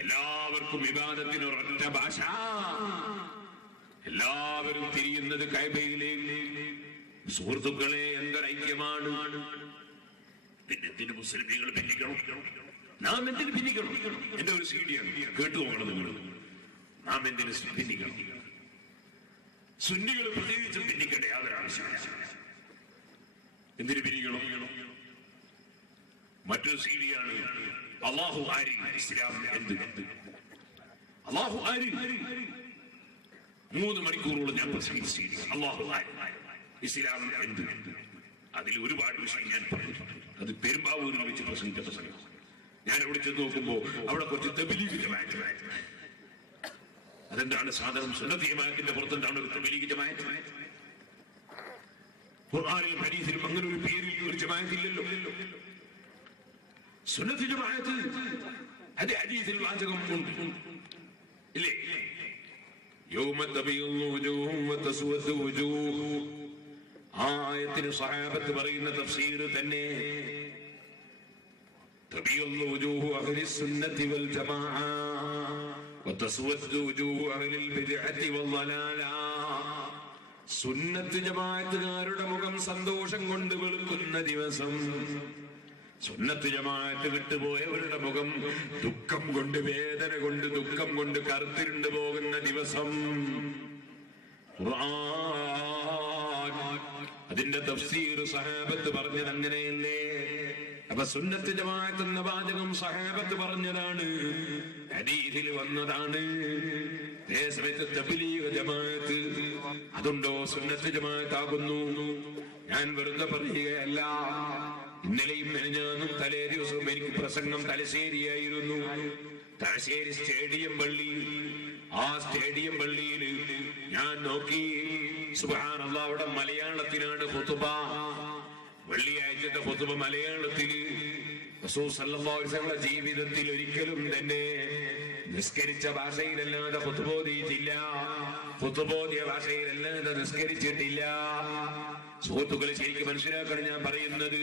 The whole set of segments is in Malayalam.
എല്ലാവർക്കും വിവാദത്തിന് ഒരൊറ്റ ഭാഷ, എല്ലാവരും തിരിയുന്നത് കഅബയിലേക്ക്. സുഹൃത്തുക്കളെ, എന്തൊരൈക്യമാണ്! പിന്നെ മുസ്ലിമീങ്ങൾ ഭിന്നിക്കണം, നാം എന്തിന് ഭിന്നിക്കണം? എന്റെ ഒരു സീഡിയാണ്, കേട്ടു പോകണം നിങ്ങൾ. നാം എന്തിന് ഭിന്നിക്കണം? സുന്നികൾ പ്രത്യേകിച്ചും ഭിന്നിക്കട്ടെ, യാതൊരു ആവശ്യമില്ല. എന്തിന് ഭിന്നിക്കണം? മറ്റൊരു സീഡിയാണ് അല്ലാഹു ആരി, ഇസ്ലാം എന്ത്? അല്ലാഹു ആരി 3 മണിക്കൂറോളം ഞാൻ പ്രസംഗിച്ച സീഡി അല്ലാഹു ആരി, ഇസ്ലാം എന്ത്? അതിൽ ഒരുപാട് വിഷയം ഞാൻ പറഞ്ഞു. അത് പെരുമ്പാവൂരിൽ വെച്ച് പ്രസംഗിച്ച പ്രസംഗം. ഞാൻ അവിടെ ചെന്ന് നോക്കുമ്പോ അവിടെ കുറച്ച് തബ്ലീഗ് ജമാഅത്ത്. അതെന്താണ് സാധനം? സുന്നത്ത് ജമാഅത്തിന്റെ പുറത്തെന്താണ് ഒരു തബ്ലീഗ് ജമാഅത്ത്? ഖുർആനിലും ഹദീസിലും അങ്ങനെ ഒരു പേരിൽ ഒരു ജമാഅത്ത് ഇല്ലല്ലോ. സുന്നത്ത് ജമാഅത്ത് അത് ഹദീസിൽ വാചകം ഉണ്ട്, ഇല്ലേ? യൗമ തബിയ്യു വജൂഹും വതസ്വദു വജൂഹ്. ആയത്തിന് സഹാബത്ത് പറയുന്ന തഫ്സീർ തന്നെ തബിയ്യു വജൂഹു അഹ്ലിസ് സുന്നത്തി വൽ ജമാഅ വതസ്വദു വജൂഹു അഹ്ലിൽ ബിദ്അത്തി വൽ ളലാല. സുന്നത്ത് ജമാഅത്തുകാരുടെ മുഖം സന്തോഷം കൊണ്ട് വെളുക്കുന്ന ദിവസം, സുന്നത്ത് ജമാഅത്ത് വിട്ടുപോയവരുടെ മുഖം ദുഃഖം കൊണ്ട്, വേദന കൊണ്ട്, ദുഃഖം കൊണ്ട് കറുത്തിരുണ്ട് പോകുന്ന ദിവസം. അതിന്റെ തഫ്സീർ സഹാബത്ത് പറഞ്ഞത് അങ്ങനെയല്ലേ? അപ്പൊ സുന്നത്ത് ജമാഅത്ത് എന്ന വാചകം സഹാബത്ത് പറഞ്ഞതാണ്, ഹദീസിൽ വന്നതാണ്. അതേസമയത്ത് തബ്ലീഗ് ജമാഅത്ത് അതുണ്ടോ? സുന്നത്ത് ജമാഅത്ത് ആകുന്നു. ഞാൻ വെറുതെ പറയുകയല്ല. ഇന്നലെയും മെനഞ്ഞാന്നും തലേ ദിവസവും എനിക്ക് പ്രസംഗം തലശ്ശേരിയായിരുന്നു. തലശ്ശേരി സ്റ്റേഡിയം പള്ളി. ആ സ്റ്റേഡിയം പള്ളിയിൽ ഞാൻ നോക്കി, സുബ്ഹാനല്ലാഹ്, അവിടെ മലയാളത്തിലാണ് ഖുതുബ. വെള്ളിയാഴ്ചത്തെ ഖുതുബ മലയാളത്തിൽ. റസൂൽ സല്ലല്ലാഹു അലൈഹി വസല്ലം ജീവിതത്തിൽ ഒരിക്കലും തന്നെ നിസ്കരിച്ച ഭാഷയിലല്ലാതെ ഖുതുബ ഓതിയിട്ടില്ല, ഖുതുബ ഓതിയ ഭാഷയിലല്ലാതെ നിസ്കരിച്ചിട്ടില്ല. സുഹൃത്തുക്കളെ, ശരിക്കും മനസ്സിലാക്കണം ഞാൻ പറയുന്നത്.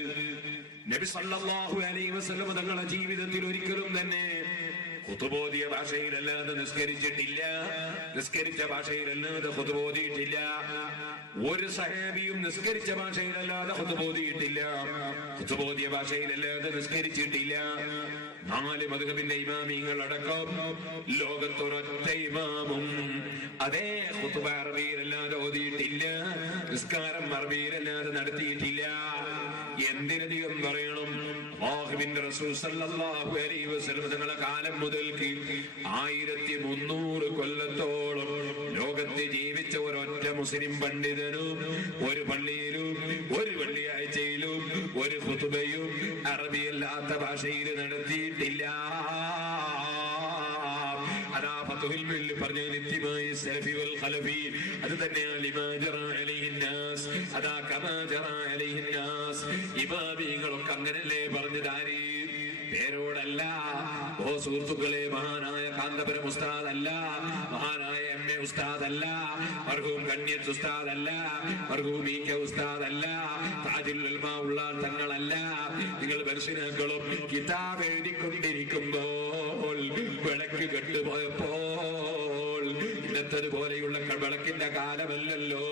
നബി സല്ലല്ലാഹു അലൈഹി വസല്ലം തങ്ങളുടെ ജീവിതത്തിൽ ഒരിക്കലും തന്നെ ഖുതുബ ഓതിയ ഭാഷയിലല്ലാതെ നിസ്കരിച്ചിട്ടില്ല, നിസ്കരിച്ച ഭാഷയിലല്ലാതെ ഖുതുബ ഓതിയിട്ടില്ല. ഒരു സഹാബിയും നിസ്കരിച്ച ഭാഷയിലല്ലാതെ ഖുതുബ ഓതിയിട്ടില്ല, ഖുതുബ ഓതിയ ഭാഷയിലല്ലാതെ നിസ്കരിച്ചിട്ടില്ല. 4 മദ്ഹബിന്റെ ഇമാമിങ്ങൾ അടക്കം ലോകത്തൊരൊറ്റ ഇമാമും അതേ ഖുതുബ അറബിയിലല്ലാതെ ഓതിയിട്ടില്ല, നിസ്കാരം അറബിയിലല്ലാതെ നടത്തിയിട്ടില്ല. എന്തിനധികം പറയണം? അല്ലാഹുവിന്റെ റസൂൽ സല്ലല്ലാഹു അലൈഹി വസല്ലം തങ്ങളുടെ കാലം മുതൽക്ക് 1300 കൊല്ലത്തോളം ലോകത്ത് ജീവിച്ച ഒരൊറ്റ മുസ്ലിം പണ്ഡിതനും ഒരു പള്ളിയിലും ഒരു വെള്ളിയാഴ്ചയിലും ഒരു ഖുതുബയും അറബിയല്ലാത്ത ഭാഷയിൽ നടത്തിയിട്ടില്ല. അതാ ഫത്ഹുൽ മുഈൻ പറഞ്ഞ നിത്യമായി സലഫി വൽ ഖലഫി. അത് തന്നെയാണ് ലിമാ ജറാ അലൈഹിൻ നാസ്, അതാ കമാ ജറാ അലൈഹിൻ നാസ്. ഇമാമികളൊക്കെ അങ്ങനല്ലേ പറഞ്ഞത്? ആര്? പേരോടല്ല. ഓ സുഹൃത്തുക്കളെ, മഹാനായ കാന്തപുരം ഉസ്താദ് അല്ല, മഹാനായ എം.എ. ഉസ്താദ് അല്ല, മർഹൂം കണ്യത്ത് ഉസ്താദ് അല്ല, മർഹൂം ഇ.കെ. ഉസ്താദ് അല്ല, താജുൽ ഉലമാ ഉള്ള തങ്ങളല്ല. നിങ്ങൾ മനസ്സിലാക്കണം, കിതാബ് എഴുതിക്കൊണ്ടിരിക്കുമ്പോൾ വിളക്ക് കെട്ടുപോയപ്പോൾ, ഇന്നത്തതുപോലെയുള്ള വിളക്കിന്റെ കാലമല്ലല്ലോ,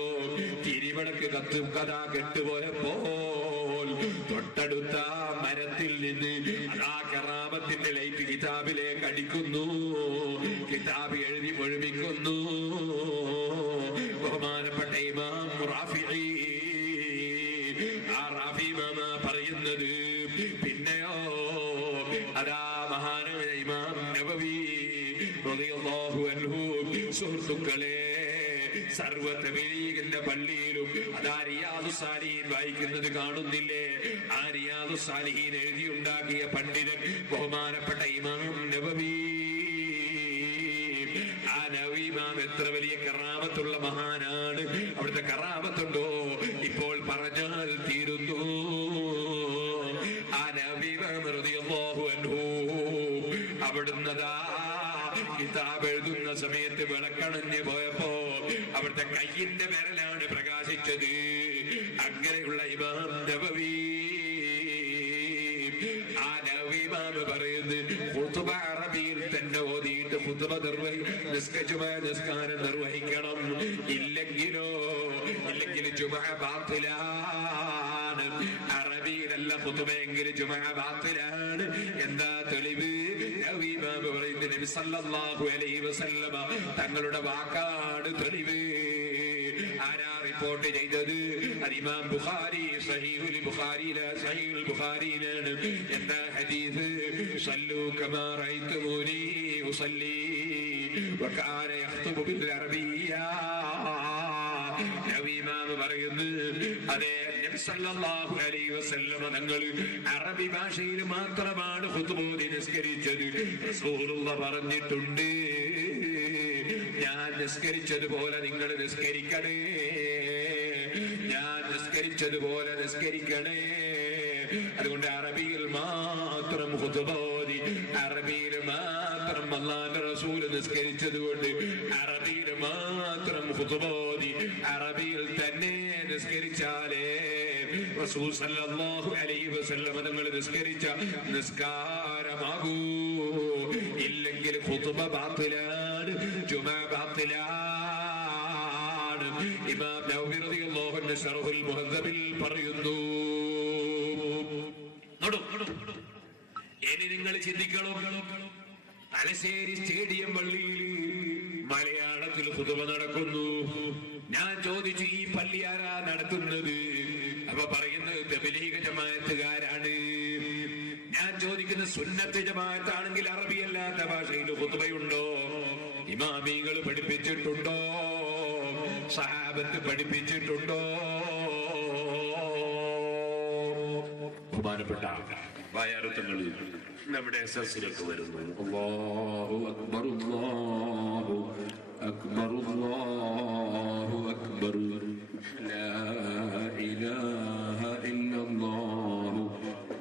തിരിവിളക്ക് കത്തും കഥാ കെട്ടുപോയപ്പോൾ തൊട്ടടുത്ത മരത്തിൽ നിന്ന് അതാ കറാമത്തിന്റെ ലൈറ്റ് കിതാബിലേക്ക് അടിക്കുന്നു, കിതാബ് എഴുതി മുഴുമിക്കുന്നു. ബഹുമാനപ്പെട്ട ഇമാം റാഫിഈ, ആ റാഫി ഇമാമ പറയുന്നത്. പിന്നെയോ അതാ മഹാനായ ഇമാം നബവി റളിയല്ലാഹു അൻഹു. സുഹൃത്തുക്കളെ, സർവ്വ തബ്ലീഗിന്റെ പള്ളിയിലും അതാ റിയാദുസ് സാലിഹീൻ വായിക്കുന്നത് കാണുന്നില്ലേ? ആ റിയാദുസ് സാലിഹീൻ എഴുതിയുണ്ടാക്കിയ പണ്ഡിതൻ ബഹുമാനപ്പെട്ട ഇമാം നബവി. ആ നബവി ഇമാം എത്ര വലിയ കറാമത്തുള്ള മഹാനാണ്! അവിടുത്തെ കറാമത്തുണ്ടോ ഇപ്പോൾ പറഞ്ഞാൽ തീരുന്നു. ആ നബവി ഇമാം റളിയല്ലാഹു അൻഹു അവിടുന്നതാ കിതാബ് എഴുതുന്ന സമയത്ത് വിളക്കണഞ്ഞു പോയപ്പോ അവിടുത്തെ കയ്യിന്റെ വിരലാണ് പ്രകാശിച്ചത്. അങ്ങനെയുള്ള ഇമാം നബവി, ആ നബി പറയുന്നത് ഖുതുബ അറബിയിൽ തന്നെ ഓതിയിട്ട് ഖുതുബ നിസ്കാരം നിർവഹിക്കണം. ഇല്ലെങ്കിൽ ജുമുഅ ബാത്തിലാണ്. അറബിയിലല്ല ഖുതുബയെങ്കിൽ ജുമുഅ ബാത്തിലാണ്. എന്താ തെളിവ്? നബി പറയുന്നത് നബി സല്ലല്ലാഹു അലൈഹി വസല്ലമ തങ്ങളുടെ വാക്കാണ് തെളിവ്. ആരാ റിപ്പോർട്ട് ചെയ്തത്? ഇമാം ബുഖാരി സഹീഹുൽ ബുഖാരിയിലാണ്. എന്താ ഹദീസ്? സല്ലു കമാ റഅയ്തുമൂനി ഉസല്ലി വകാന യഖ്തുബു ബിൽ അറബിയ്യ. നബി ഇമാം പറയുന്നു, അതേ നബി സല്ലല്ലാഹു അലൈഹി വസല്ലമ തങ്ങൾ അറബി ഭാഷയിൽ മാത്രമാണ് ഖുതുബ നിസ്കരിച്ചത്. റസൂലുള്ളാഹി പറഞ്ഞിട്ടുണ്ട്, ഞാൻ നിസ്കരിച്ചതുപോലെ നിങ്ങൾ നിസ്കരിക്കണേ, ഞാൻ നിസ്കരിച്ചതുപോലെ നിസ്കരിക്കണേ. അതുകൊണ്ട് അറബിയിൽ മാത്രം ഖുതുബ ഓതി, അറബിയിൽ മാത്രം അല്ലാഹുവിന്റെ റസൂൽ നിസ്കരിച്ചതുകൊണ്ട് അറബിയിൽ മാത്രം ഖുതുബ ഓതി അറബിയിൽ തന്നെ നിസ്കരിച്ചാലേ റസൂൽ സല്ലല്ലാഹു അലൈഹി വസല്ലം തങ്ങൾ നിസ്കരിച്ച നിസ്കാരമാകൂ. ഇല്ലെങ്കിൽ ഖുതുബ ബാത്തിലാണ്, ജുമുഅ ബാത്തിലാണ്. ഇമാം നവവി റളിയല്ലാഹു അൻഹു ശർഹുൽ മുഹദ്ദബിൽ പറയുന്നു. ഇനി നിങ്ങൾ ചിന്തിക്കണം, തലശ്ശേരി സ്റ്റേഡിയം പള്ളിയിൽ മലയാളത്തിൽ ഖുതുബ നടക്കുന്നു. ഞാൻ ചോദിച്ചു, ഈ പള്ളി ആരാ നടത്തുന്നത്? അപ്പൊ പറയുന്നത് തബ്ലീഗ് ജമാഅത്തുകാരാണ്. ഞാൻ ചോദിക്കുന്ന സുന്നത്ത് ജമാഅത്താണെങ്കിൽ അറബി അല്ലാത്ത ഭാഷയിൽ ഖുതുബയുണ്ടോ? ഇമാമികൾ പഠിപ്പിച്ചിട്ടുണ്ടോ? സഹാബത്ത് പഠിപ്പിച്ചിട്ടുണ്ടോ? ബഹുമാനപ്പെട്ട വായാറുത്തങ്ങൾ നമ്മുടെ സദസ്സിലേക്ക് വരുന്നു. അല്ലാഹു അക്ബർ, അല്ലാഹു അക്ബർ, അല്ലാഹു അക്ബർ, ലാ ഇലാഹ ഇല്ലല്ലാഹു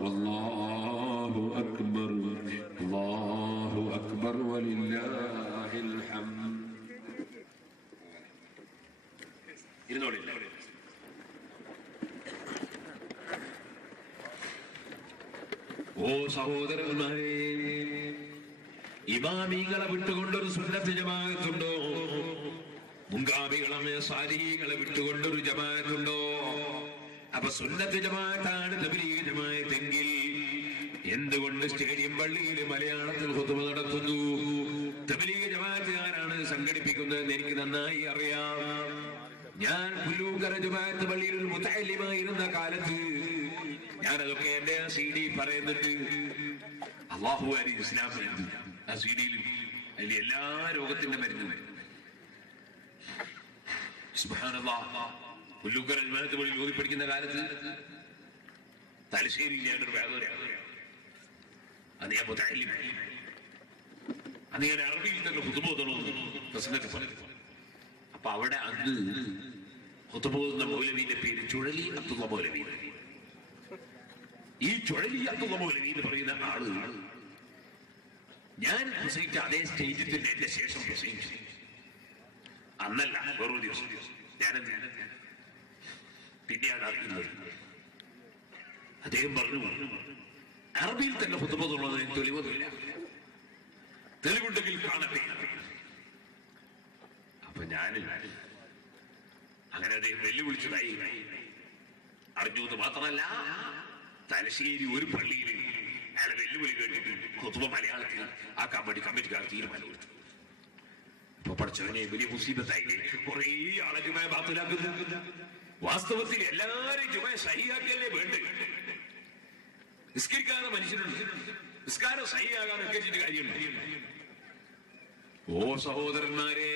വല്ലാഹു അക്ബർ, അല്ലാഹു അക്ബർ വലില്ലാഹിൽ ഹംദ്. ഇരുന്നോളില്ല. ഓ സഹോദരന്മാരെ, ഇമാമികളെ വിട്ടുകൊണ്ടൊരു സുന്നത്ത് ജമാഅത്തുണ്ടോ? മുൻഗാമികളെ സാലിഹീങ്ങളെ വിട്ടുകൊണ്ടൊരു ജമാഅത്തുണ്ടോ? അപ്പൊ സുന്നത്ത് ജമാഅത്താണ് തബ്ലീഗ് ജമാഅത്തെങ്കിൽ എന്തുകൊണ്ട് സ്റ്റേഡിയം പള്ളിയിൽ മലയാളത്തിൽ ഖുതുബ നടത്തുന്നു? തബ്ലീഗ് ജമാഅത്തുകാരാണ് സംഘടിപ്പിക്കുന്നത്, എനിക്ക് നന്നായി അറിയാം. ഞാൻ പുല്ലൂക്കര ജമാഅത്ത് പള്ളിയിൽ ഒരു മുതഅല്ലിമായിരുന്ന കാലത്ത് ഞാനതൊക്കെ എന്റെ ആ CD പറയുന്നുണ്ട്. അല്ലാഹു അലി ഇസ്ലാം ആ CD-യിൽ അതിൽ എല്ലാ രോഗത്തിന്റെ മരുന്നും. സുബ്ഹാനല്ലാഹ്, പുല്ലൂക്കര ജമാഅത്ത് പള്ളിയിൽ ഓതി പഠിക്കുന്ന കാലത്ത് തലശ്ശേരി ഞാനൊരു വേദനയാണ്. അത് ഞാൻ മുതഅല്ലിമായി, അത് ഞാൻ അറബിയിൽ തന്നെ ഖുതുബ ഓതണമെന്ന് പ്രസംഗത്തിൽ പറഞ്ഞു. അപ്പൊ അവിടെ അന്ന് ഖുതുബ ഓതുന്ന മൗലവിന്റെ പേര് ചുഴലി അബ്ദുള്ള മൗലവി. ഈ ചുഴലി അബ്ദുള്ള മൗലവി എന്ന് പറയുന്ന ആള് ഞാൻ പ്രസംഗിച്ച അതേ സ്റ്റേജിൽ തന്നെ എന്റെ ശേഷം പ്രസംഗിച്ചു. അന്നല്ല, വേറൊരു ദിവസം പിന്നെയാണ് അറിയുന്നത്. അദ്ദേഹം പറഞ്ഞു, അറബിയിൽ തന്നെ ഖുതുബ ഓതുന്നതിന് തെളിവൊന്നുമില്ല, തെളിവുണ്ടെങ്കിൽ കാണട്ടെ. അപ്പൊ ഞാൻ അങ്ങനെ അദ്ദേഹം വെല്ലുവിളിച്ചതായി അറിഞ്ഞു. എന്ന് മാത്രമല്ല, തലശ്ശേരി ഒരു പള്ളിയിൽ അയാളെ വെല്ലുവിളി കേട്ടിട്ട് ഖുതുബ മലയാളത്തിൽ ആക്കാൻ വേണ്ടി കമ്മിറ്റിക്കാർ തീരുമാനമെടുത്തു. ഇപ്പൊ പഠിച്ചവനെ വലിയ മുസീബത്തായില്ലേ? കുറെ ആളെ ജുമഅ ബാത്തിലാക്കുന്നു. വാസ്തവത്തിൽ എല്ലാവരും ജുമഅ സഹിയാക്കിയല്ലേ വേണ്ടത്? നിസ്കരിക്കാതെ മനുഷ്യരുണ്ട്, നിസ്കാരം സഹിയാകാൻ നിസ്കരിച്ചിട്ട് കാര്യമുണ്ട്. ഓ സഹോദരന്മാരെ,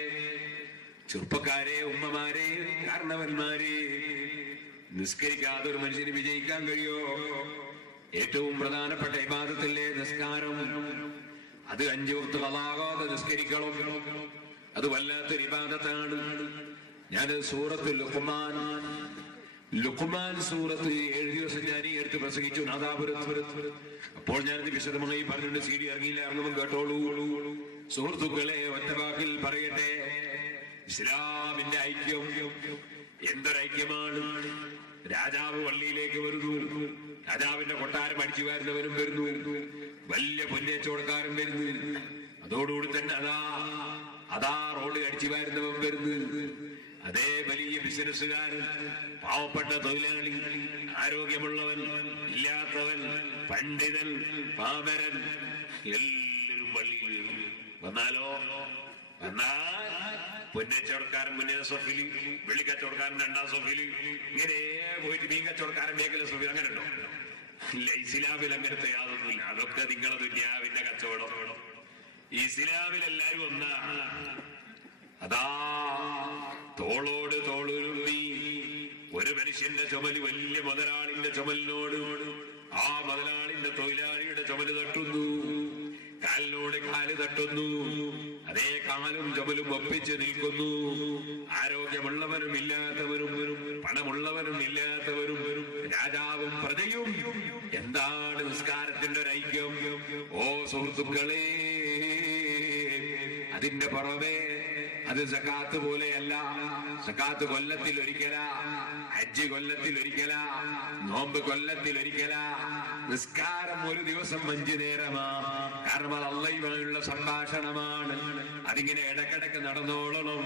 ചെറുപ്പക്കാരെ, ഉമ്മമാരെ, കാരണവന്മാരെ, നിസ്കരിക്കാതെ ഒരു മനുഷ്യന് വിജയിക്കാൻ കഴിയോ? ഏറ്റവും പ്രധാനപ്പെട്ട ഇബാദത്തല്ലേ നിസ്കാരം. അത് 5 വക്ത് ഖളാകാതെ നിസ്കരിക്കണം. അത് വല്ലാത്തൊരു ഇബാദത്താണ്. ഞാൻ സൂറത്ത് ലുഖ്മാൻ സൂറത്ത് 7 ദിവസം ഞാൻ ഈ അടുത്ത് പ്രസംഗിച്ചു നാദാപുരത്ത്. അപ്പോൾ ഞാനിത് വിശദമായി പറഞ്ഞിട്ട് CD ഇറങ്ങിയില്ല, ഇറങ്ങുമ്പോൾ കേട്ടോളൂ. സുഹൃത്തുക്കളെ, ഒറ്റ വാക്കിൽ പറയട്ടെ, ഇസ്ലാമിന്റെ ഐക്യം എന്തൊരൈക്യമാണ്! രാജാവ് പള്ളിയിലേക്ക് വരുന്നു. രാജാവിന്റെ കൊട്ടാരം അടിച്ചു വാരുന്നവരും വരുന്നു. വലിയ പൊന്നേച്ചോടക്കാരൻ വരുന്നു. അതോടുകൂടി തന്നെ അതാ റോഡ് അടിച്ചു വാരുന്നവൻ വരുന്നു. അതേ വലിയ ബിസിനസ്സുകാരൻ, പാവപ്പെട്ട തൊഴിലാളി, ആരോഗ്യമുള്ളവൻ, ഇല്ലാത്തവൻ, പണ്ഡിതൻ, പാമരൻ, എല്ലാവരും പള്ളിയിൽ വന്നാൽ പൊന്നച്ചവടക്കാരൻ മുന്നേ സഫില്, വെള്ളിക്കച്ചവടക്കാരൻ രണ്ടാം സഫില്, ഇങ്ങനെ പോയിട്ട് മീൻ കച്ചവടക്കാരൻ മേഖല സഫിൽ. അങ്ങനെ ഉണ്ടോ? ഇല്ല, ഇസ്ലാമിൽ അങ്ങനത്തെ യാതൊന്നുമില്ല. അതൊക്കെ നിങ്ങളെ ദുനിയാവിന്റെ കച്ചവടം. ഇസ്ലാമിൽ എല്ലാരും ഒന്നാണ്. അതാ തോളോട് തോളുരുമ്മി ഒരു മനുഷ്യന്റെ ചുമല് വലിയ മുതലാളിന്റെ ചുമലിനോട് ആ മുതലാളിന്റെ തൊഴിലാളിയുടെ ചുമല് തട്ടുന്നു. കാലിനോട് കാല് തട്ടുന്നു. അതേ കാലും ചുമലും ഒപ്പിച്ച് നിൽക്കുന്നു. ആരോഗ്യമുള്ളവനും ഇല്ലാത്തവരും, പണമുള്ളവനും ഇല്ലാത്തവരും, രാജാവും പ്രജയും. എന്താണ് നിസ്കാരത്തിന്റെ ഒരു ഐക്യം? ഓ സുഹൃത്തുക്കളെ, അതിന്റെ പുറമെ അത് സക്കാത്ത് പോലെയല്ല. സക്കാത്ത് കൊല്ലത്തിൽ ഒരിക്കലാ, ഹജ്ജ് കൊല്ലത്തിൽ ഒരിക്കലാ, നോമ്പ് കൊല്ലത്തിൽ ഒരിക്കലാ. നിസ്കാരം ഒരു ദിവസം 5 നേരമാ. കാരണം അത് അള്ളയുമായുള്ള സംഭാഷണമാണ്. അതിങ്ങനെ ഇടക്കിടക്ക് നടന്നോളണം.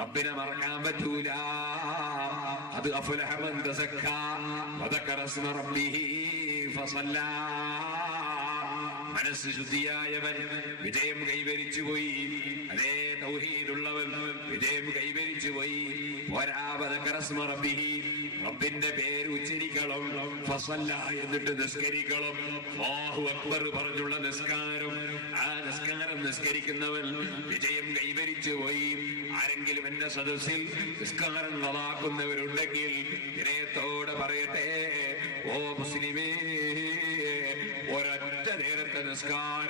റബ്ബിനെ മറക്കാൻ പറ്റൂല. അത് അഫ്ലഹ മൻ തസക്കാ വദക്കറ ഇസ്മ റബ്ബിഹി ഫസല്ലാ. മനസ്സ് ശുദ്ധിയായവൻ വിജയം കൈവരിച്ചു പോയി. അതേ തൗഹീദുള്ളവൻ വിജയം കൈവരിച്ചു പോയി. റബ്ബിന്റെ പേര് ഉച്ചരിക്കണം. ഫസല്ല എന്നിട്ട് നിസ്കരിക്കണം. അല്ലാഹു അക്ബർ പറഞ്ഞുള്ള നിസ്കാരം. ആ നിസ്കാരം നിസ്കരിക്കുന്നവൻ വിജയം കൈവരിച്ചു പോയി. ആരെങ്കിലും എന്റെ സദസ്സിൽ നിസ്കാരം നന്നാക്കുന്നവരുണ്ടെങ്കിൽ വിനയത്തോടെ പറയട്ടെ, ഓ മുസ്ലിമേ, ഒരൊറ്റ നേരത്തെ നിസ്കാരം